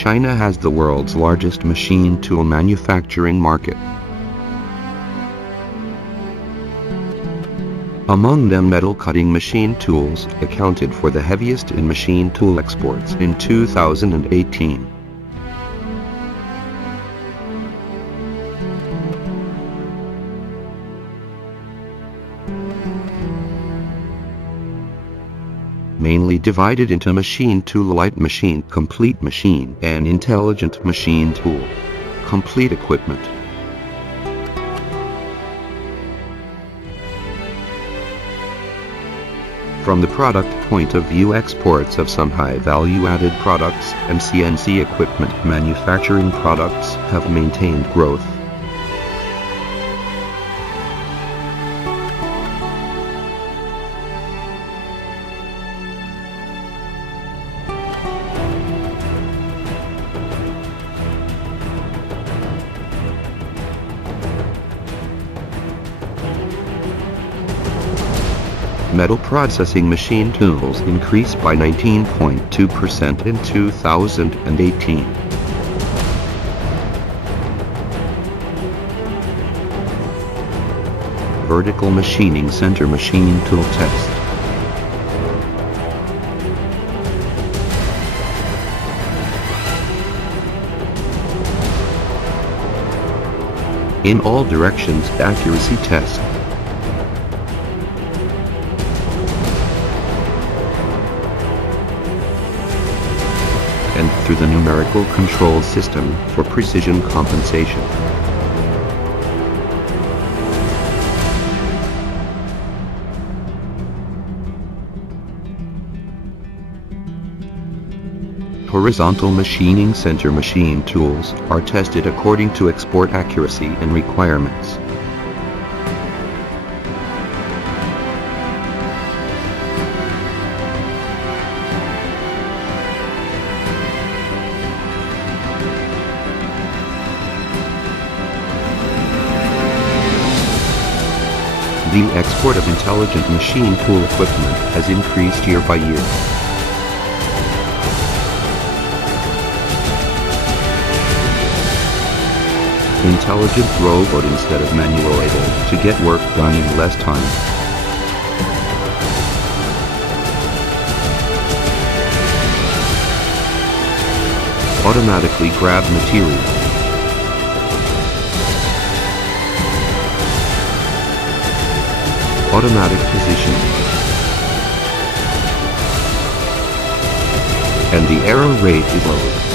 China has the world's largest machine tool manufacturing market. Among them, metal cutting machine tools accounted for the heaviest in machine tool exports in 2018. Mainly divided into machine tool, light machine, complete machine, and intelligent machine tool. Complete equipment. From the product point of view, exports of some high value-added products and CNC equipment manufacturing products have maintained growth. Metal processing machine tools increased by 19.2% in 2018. Vertical machining center machine tool test. In all directions accuracy test. And through the numerical control system for precision compensation. Horizontal machining center machine tools are tested according to export accuracy and requirements. The export of intelligent machine tool equipment has increased year by year. Intelligent robot instead of manual, able to get work done in less time. Automatically grab material. Automatic position. And the error rate is low.